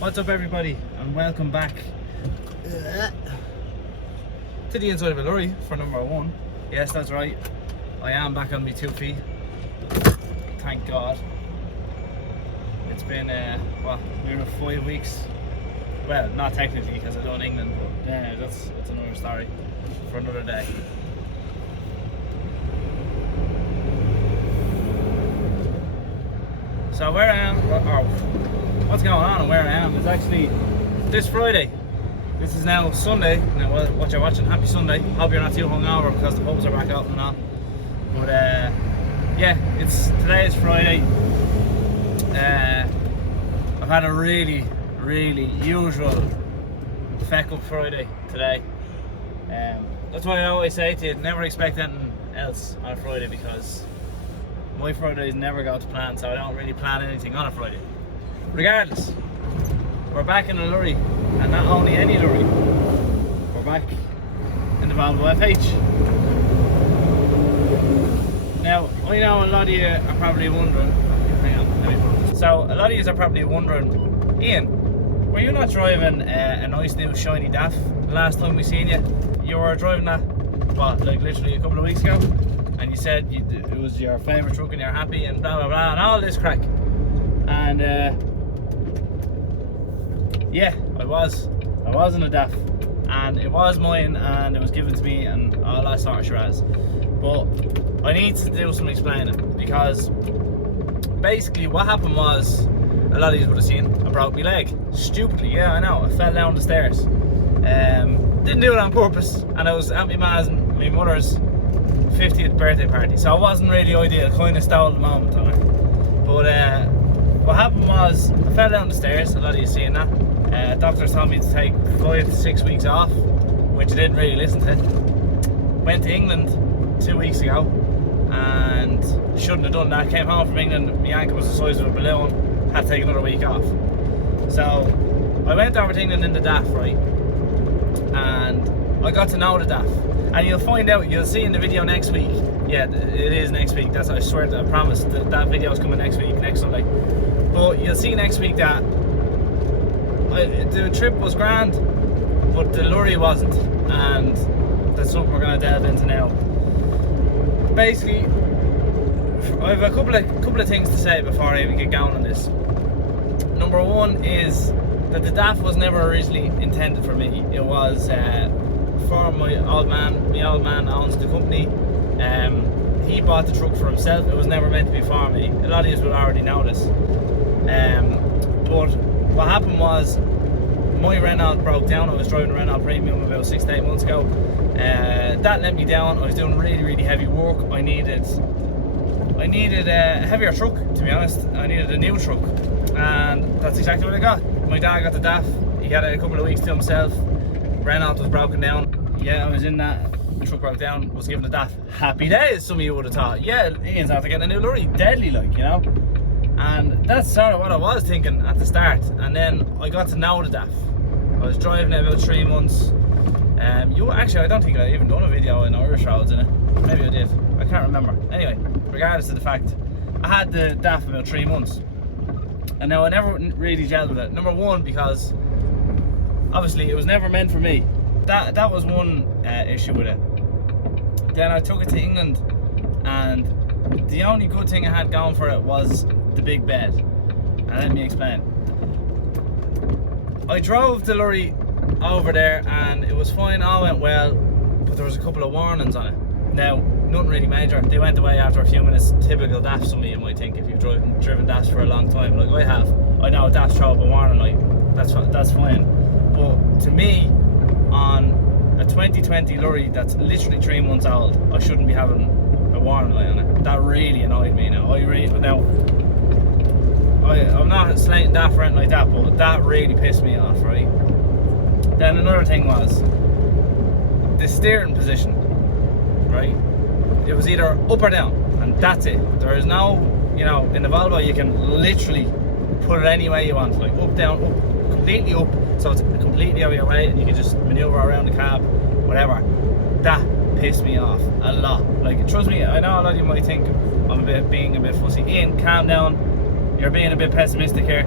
What's up everybody, and welcome back to the inside of a lorry for number one. Yes, that's right, I am back on my 2 feet, thank God. It's been nearly 5 weeks. Well, not technically because I live in England, but that's another story for another day. So where I am, or what's going on and where I am is actually this Friday. This is now Sunday. Now what you're watching, happy Sunday. Hope you're not too hungover because the pubs are back open and all. But yeah, today is Friday. I've had a really usual feck up Friday today. That's why I always say to you, never expect anything else on a Friday, because my Fridays never go to plan, so I don't really plan anything on a Friday. Regardless, we're back in a lorry, and not only any lorry, we're back in the Volvo FH. Now, I know a lot of you are probably wondering, hang on, let me put this. So, a lot of you are probably wondering, Ian, were you not driving a nice new shiny Daf the last time we seen you? You were driving that, what, like literally a couple of weeks ago? And you said it was your favourite truck and you're happy and blah blah blah and all this crack. And yeah, I was in a DAF, and it was mine and it was given to me and all that sort of shiraz. But I need to do some explaining, because basically what happened was, a lot of you would have seen, I broke my leg. Stupidly, yeah, I know, I fell down the stairs. Didn't do it on purpose, and I was at my mother's 50th birthday party, so it wasn't really ideal. Kind of stole the moment on her. But what happened was, I fell down the stairs. A lot of you seen that. Doctors told me to take 5 to 6 weeks off, which I didn't really listen to. Went to England 2 weeks ago and shouldn't have done that. Came home from England, my ankle was the size of a balloon, had to take another week off. So I went over to England in the DAF, right, and I got to know the DAF. And you'll find out, you'll see in the video next week. Yeah, it is next week. That's, I swear, I promise that video is coming next week, next Sunday. But you'll see next week that the trip was grand, but the lorry wasn't. And that's something we're going to delve into now. Basically, I have a couple of things to say before I even get going on this. Number one is that the DAF was never originally intended for me. It was for my old man. My old man owns the company. He bought the truck for himself. It was never meant to be for me. A lot of you will already know this. But what happened was, my Renault broke down. I was driving a Renault Premium about 6 to 8 months ago. That let me down. I was doing really heavy work. I needed a heavier truck, to be honest. I needed a new truck, and that's exactly what I got. My dad got the DAF. He had it a couple of weeks to himself. Renault was broken down. Yeah, I was in that. The truck broke down, was given the DAF. Happy days, some of you would have thought. Yeah, Ian's after getting a new lorry. Deadly, like, you know. And that's sort of what I was thinking at the start. And then I got to know the DAF. I was driving it about 3 months. I don't think I even done a video in Irish roads in it. Maybe I did. I can't remember. Anyway, regardless of the fact, I had the DAF about 3 months. And now I never really gelled with it. Number one, because obviously it was never meant for me. That was one issue with it. Then I took it to England, and the only good thing I had going for it was the big bed. And let me explain. I drove the lorry over there and it was fine, all went well, but there was a couple of warnings on it. Now, nothing really major. They went away after a few minutes. Typical DAF, some of you might think, if you've driven DAFs for a long time, like I have. I know DAFs throw up a warning light. That's fine. But to me, on a 2020 lorry that's literally 3 months old, I shouldn't be having a warning light on it. That really annoyed me. Now I'm not slating DAF or anything like that, but that really pissed me off, right? Then another thing was the steering position, right? It was either up or down, and that's it. There is no, in the Volvo you can literally put it any way you want, like up, down, up, completely up, so it's completely out of your way and you can just maneuver around the cab, whatever. That pissed me off a lot. Like, trust me, I know a lot of you might think I'm being a bit fussy. Ian, calm down, you're being a bit pessimistic here.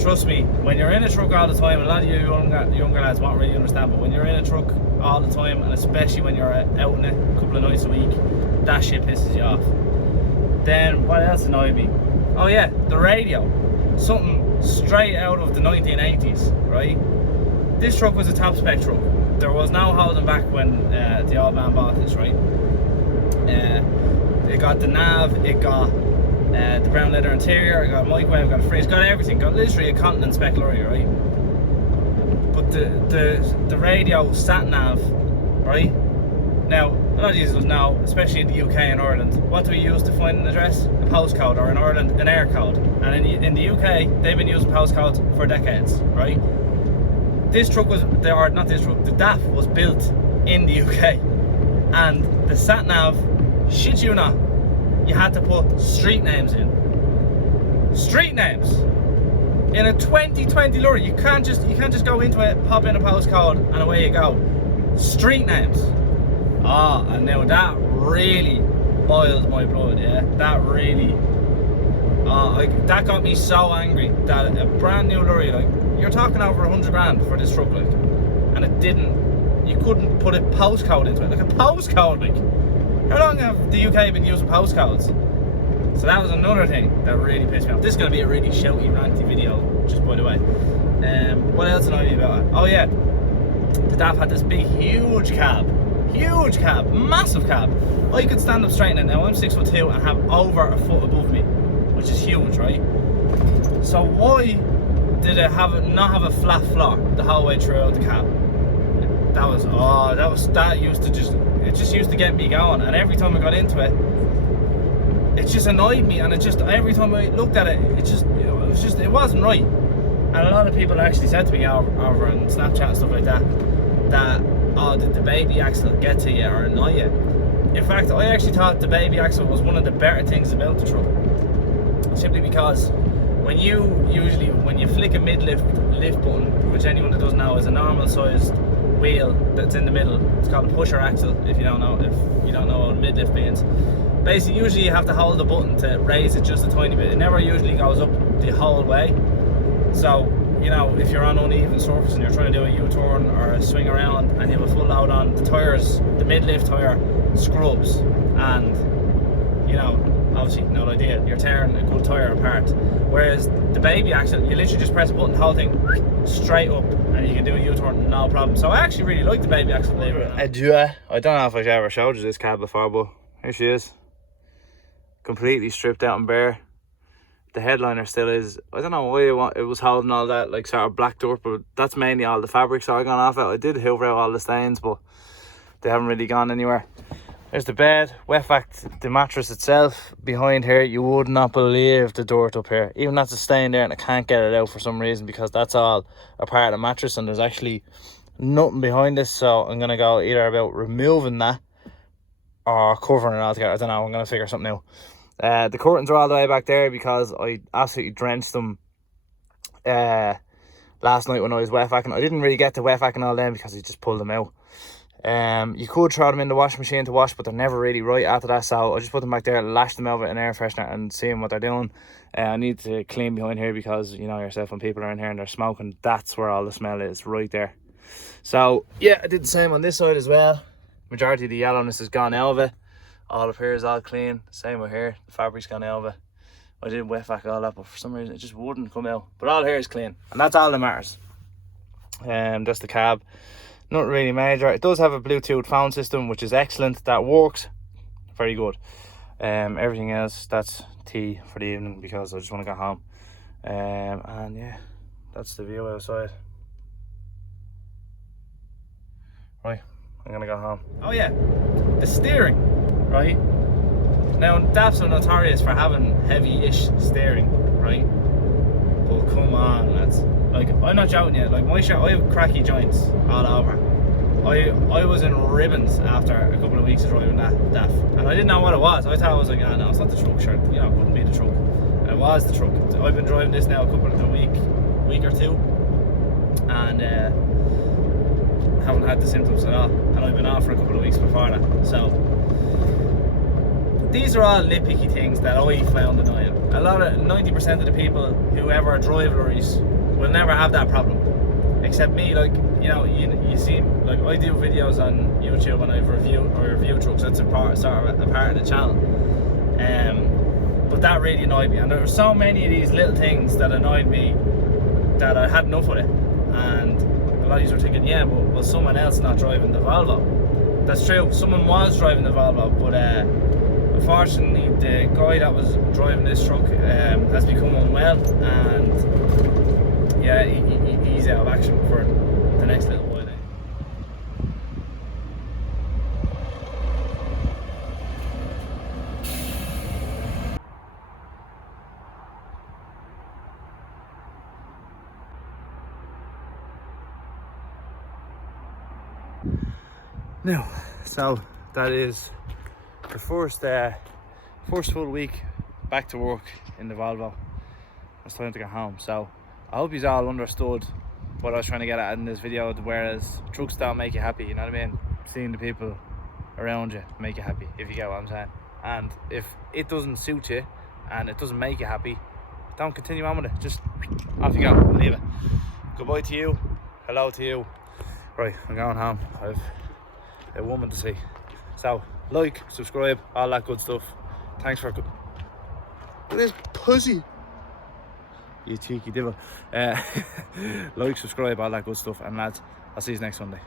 trust me, when you're in a truck all the time, a lot of you younger lads won't really understand, but when you're in a truck all the time, and especially when you're out in it a couple of nights a week, that shit pisses you off. Then what else annoyed me? Oh yeah, the radio. Something straight out of the 1980s, right? This truck was a top spec truck. There was no holding back when the old man bought this, right? It got the nav, it got the brown leather interior, it got a microwave, it got a fridge, got everything, got literally a continent spec lorry, right? But the radio sat nav, right? Now, a lot of you will know, especially in the UK and Ireland, what do we use to find an address? A postcode, or in Ireland, an air code. And in the UK, they've been using postcodes for decades, right? This truck was, not this truck, the DAF was built in the UK. And the sat nav, shit you not, you had to put street names in. Street names! In a 2020 lorry, you can't just go into it, pop in a postcode, and away you go. Street names. And now that really boils my blood, yeah? That really, that got me so angry that a brand new lorry, like, you're talking over 100 grand for this truck, like, and you couldn't put a postcode into it, like a postcode, like. How long have the UK been using postcodes? So that was another thing that really pissed me off. This is going to be a really shouty, ranty video, just by the way. What else annoyed me about it? Oh yeah, the DAF had this big, huge cab, massive cab. I could stand up straight in it. Now I'm 6'2" and have over a foot above me, which is huge, right? So why did it not have a flat floor the whole way throughout the cab? It just used to get me going, and every time I got into it, it just annoyed me, and every time I looked at it, it wasn't right. And a lot of people actually said to me over on Snapchat and stuff like that, did the baby axle get to you or annoy you? In fact, I actually thought the baby axle was one of the better things about the truck, simply because when you flick a lift button, which anyone that doesn't know is a normal sized wheel that's in the middle. It's called a pusher axle, if you don't know what a mid-lift means. Basically, usually you have to hold the button to raise it just a tiny bit. It never usually goes up the whole way. So, if you're on uneven surface and you're trying to do a U-turn or a swing around and you have a full load on, the tires, the mid-lift tire scrubs, and obviously no idea, you're tearing a good tire apart. Whereas the baby axle, you literally just press a button, the whole thing straight up, and you can do a U-turn no problem. So I actually really like the baby axle, believe it or not. I don't know if I've ever showed you this cab before, but here she is, completely stripped out and bare. The headliner still is. I don't know why it was holding all that like sort of black dirt, but that's mainly all the fabrics are gone off it. I did hoover out all the stains, but they haven't really gone anywhere. There's the bed, wet vac the mattress itself. Behind here, you would not believe the dirt up here. Even that's a stain there, and I can't get it out for some reason because that's all a part of the mattress, and there's actually nothing behind this. So I'm gonna go either about removing that or covering it altogether. I don't know. I'm gonna figure something out. The curtains are all the way back there because I absolutely drenched them last night when I was wet vacuuming. I didn't really get to wet vacuuming all them because I just pulled them out. You could throw them in the washing machine to wash, but they're never really right after that, so I just put them back there, lash them out with an air freshener and seeing what they're doing. I need to clean behind here because you know yourself, when people are in here and they're smoking, that's where all the smell is, right there. So yeah, I did the same on this side as well. Majority of the yellowness is gone out of it. All up here is all clean. Same with here, the fabric's gone out of it. I did wet vac all that, but for some reason it just wouldn't come out. But all here is clean, and that's all that matters. That's the cab. Not really major. It does have a Bluetooth phone system, which is excellent. That works very good. Everything else, that's tea for the evening because I just want to go home. And yeah, that's the view outside. Right, I'm gonna go home. Oh yeah, the steering, right? Now DAFs are notorious for having heavy-ish steering, right? But come on, lads. Like, I'm not joking yet. Like, I have cracky joints all over. I was in ribbons after a couple of weeks of driving that DAF, and I didn't know what it was. I thought I was like, oh no, it's not the truck, sure. You know, it couldn't be the truck. And it was the truck. I've been driving this now a week or two, and haven't had the symptoms at all. And I've been off for a couple of weeks before that. So these are all nitpicky things that I found annoying. a lot of 90% of the people who ever drive lorries will never have that problem, except me. Like, you know, you see, like, I do videos on YouTube and I review trucks. That's a part of the channel. But that really annoyed me, and there were so many of these little things that annoyed me that I had enough with it. And a lot of you were thinking, yeah, but was someone else not driving the Volvo? That's true, someone was driving the Volvo, but unfortunately the guy that was driving this truck has become unwell, and yeah, he's out of action for the next little while. Now, so that is the first full week back to work in the Volvo. It's time to go home. So I hope you all understood what I was trying to get at in this video, whereas trucks don't make you happy, you know what I mean? Seeing the people around you make you happy, if you get what I'm saying. And if it doesn't suit you and it doesn't make you happy, don't continue on with it. Just off you go, leave it. Goodbye to you, hello to you. Right, I'm going home. I've a woman to see. So like, subscribe, all that good stuff. Thanks for... Look at this pussy, you cheeky devil. Like, subscribe, all that good stuff. And lads, I'll see you next Sunday.